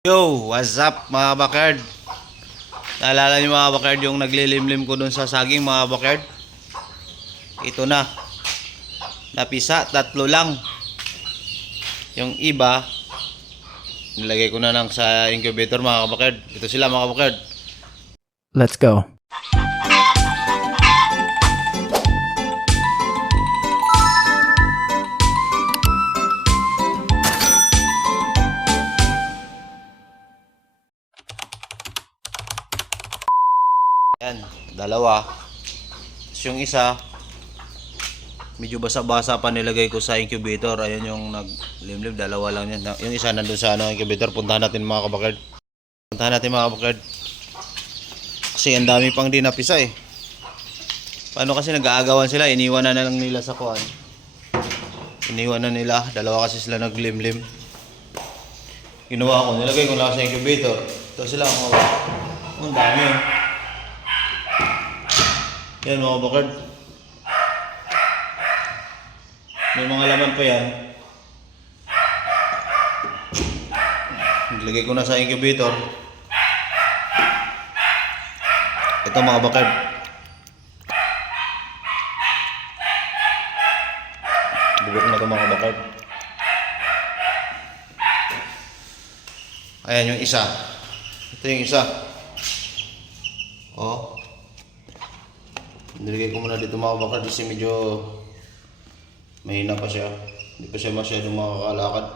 Yo, what's up mga bakard? Naalala niyo mga bakard yung naglilimlim ko dun sa saging mga bakard? Ito na. Napisa, 3 lang. Yung iba, nilagay ko na lang sa incubator mga bakard. Ito sila mga bakard. Let's go. Yan, dalawa. Tapos yung isa, medyo basa-basa pa nilagay ko sa incubator. Ayun yung naglimlim, dalawa lang yan. Yung isa nandun sa incubator. Puntahan natin mga kabakard. Puntahan natin mga kabakard. Kasi ang dami pang di napisa eh. Paano kasi nag-aagawan sila? Iniwan na lang nila sa kuwan. Iniwan na nila. Dalawa kasi sila naglimlim. Ginawa ko, nilagay ko lang sa incubator. Ito sila mga ang dami oh. Yan mga bakard. May mga laman pa yan. Nilagay ko na sa incubator. Ito mga bakard. Bubuk na ito mga bakard. Ayan yung isa. Ito yung isa. Oh. Nilagay ko muna dito mga bakard kasi medyo mahina pa siya. Hindi pa siya masyadong makakalakad.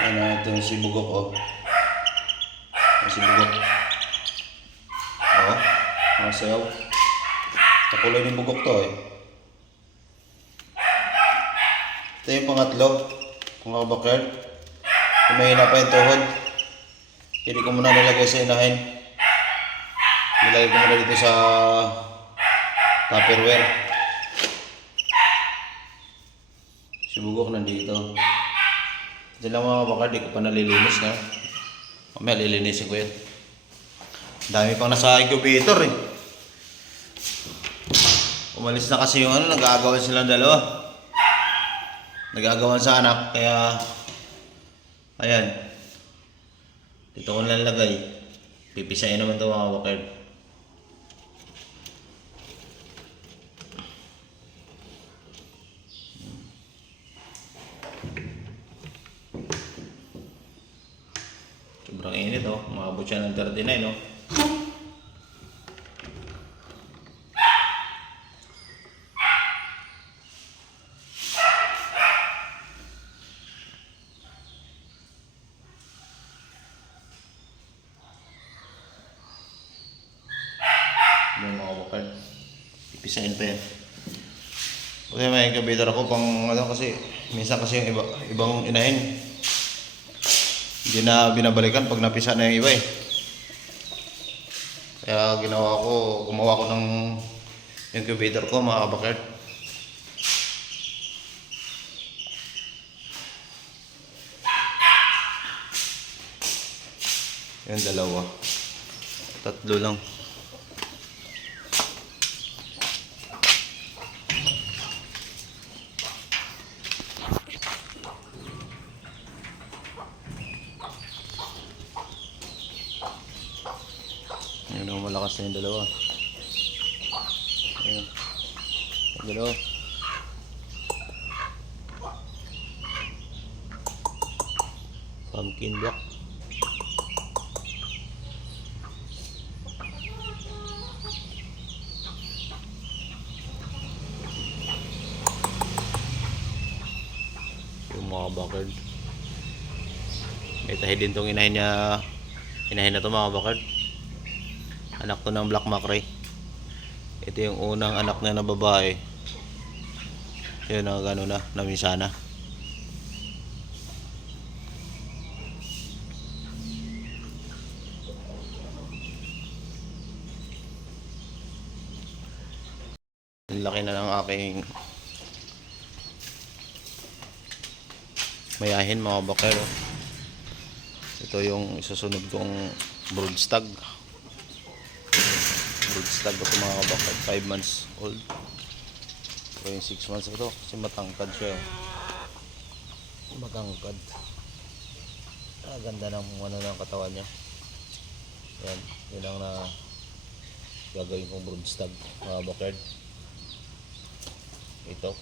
Ayan na, ito yung sibugok oh. Yung sibugok. Oh, mga sayaw. Takulay ng bugok to eh. Ito yung pangatlo. Mga bakard. Kung mahina pa yung tuhod. Hindi ko muna nilagay sa inahin. Nilagay ko muna dito sa Tupperware. Sibugok nandito. Diyan lang mga bakard, di ko pa nalilinis na. Mamaya lilinisin ko yan. Dami pang nasa incubator eh. Umalis na kasi yung nag-aagawan silang dalawa. Nag-aagawan sa anak, kaya ayan. Dito ko lang lagay. Pipisain naman ito mga bakard. Sobrang init oh. Umabot siya ng 39 oh. Yung mga bakard. Pipisain pa yan. Kasi may incubator ako pang kasi minsan kasi yung ibang inahin hindi na binabalikan pag napisa na yung iba eh. Kaya gumawa ko ng incubator ko mga bakard. Yan dalawa. 3 lang. Yun ang malakas na yung dalawa. Ayun. Yung dalawa. Pumpkin black. Yung mga bakard. May tahi din tong inahin niya. Inahin na to mga bakard. Anak to ng black macrae. Ito yung unang anak niya na babae. Yun na gano'n na, namisa na. Ang laki na ng aking mayahin mga bakard. Ito yung isusunod kong broodstag. Broodstag ito mga bakard, 5 months old. Ito yung 6 months ito kasi matangkad siya. Matangkad. Ganda ng ano ng katawan niya. Yan, yun ang na gagawin kong broodstag mga bakard. Ito.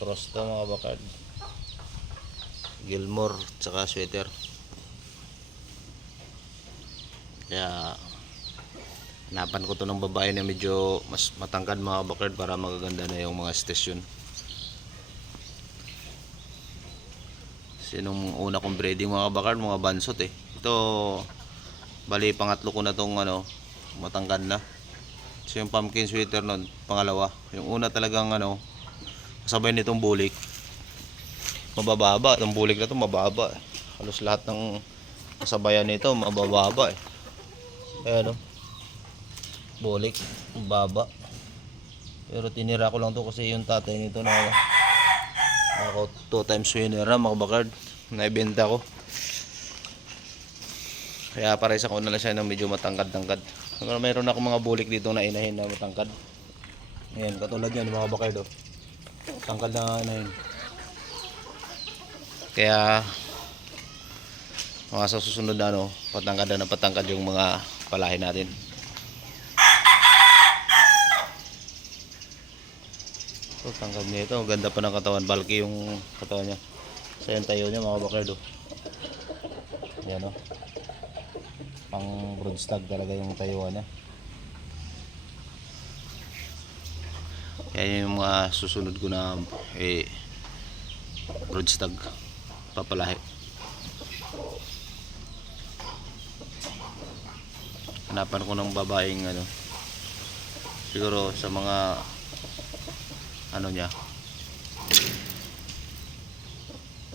Cross to mga bakard. Gilmore tsaka sweater. Kaya hanapan ko to ng babae na medyo mas matangkad mga bakard para magaganda na yung mga station. Sinong una kong breeding mga bakard, mga bansot eh. Ito bali pangatlo ko na tong ano, matangkad na. So yung pumpkin sweater nun, pangalawa. Yung una talagang ano, kasabay nitong bulik. Mabababa, itong bulik na to mababa. Halos lahat ng kasabayan nito mabababa eh. Ayan o. Bulik, baba. Pero tinira ko lang to kasi yung tatay nito na ako 2 times winner na mga bakard. Naibenta ko. Kaya pares ako na lang siya ng medyo matangkad-tangkad. Mayroon ako mga bulik dito na inahin na matangkad. Ayan, katulad yan mga bakard. Tangkad na inahin. Kaya mga sa susunod na ano, patangkad na patangkad yung mga palahin natin. So, tangkad niya ito. Ganda pa ng katawan. Bulky yung katawan niya. So, yung tayo niya mga bakard. Yan o. Pang broodstag talaga yung tayuan niya. Yan yung mga susunod ko na broodstag papalahi. Hanapan ko ng babaeng ano, siguro sa mga ano niya,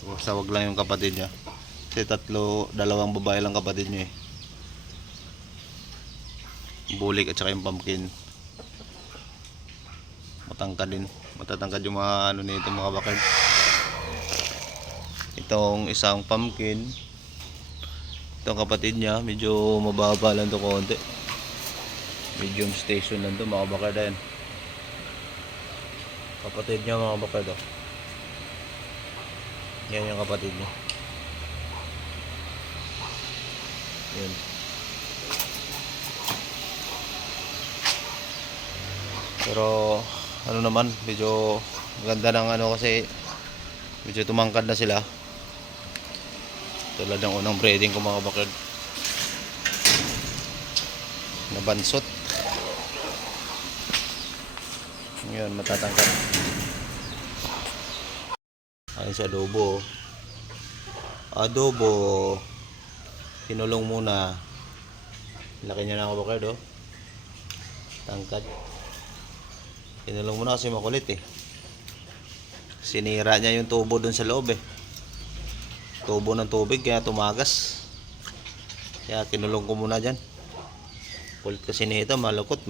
basta wag lang yung kapatid niya kasi dalawang babae lang kapatid niya eh, bulik at saka yung pumpkin. Matangkad din, matatangkad yung mga ano nito mga bakard. Itong isang pumpkin, itong kapatid niya medyo mababa lang to konti, medium station lang to mga bakard. Yan kapatid niya mga bakard. Yan yung kapatid niya. Yan. Pero ano naman, medyo maganda ng ano kasi medyo tumangkad na sila. Tulad ng unang breeding ko mga bakard. Nabansot. Ngayon matatangkad. Ayun sa adobo. Adobo. Kinulong muna. Laki niya na ako bakard oh. Tangkad. Kinulong muna kasi makulit eh. Sinira niya yung tubo dun sa loob eh. Tubo ng tubig kaya tumagas. Kaya kinulong ko muna dyan. Kulit kasi nito, malikot.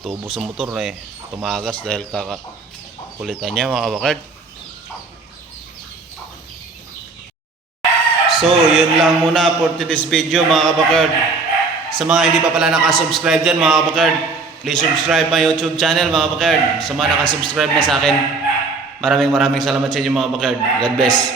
Tubo sa motor eh. Tumagas dahil kakakulitan niya mga bakard. So, yun lang muna for today's video mga kabakard. Sa mga hindi pa pala nakasubscribe dyan mga kabakard, please subscribe my YouTube channel mga kabakard. Sa mga nakasubscribe na sa akin, maraming salamat sa inyo mga kabakard. God bless.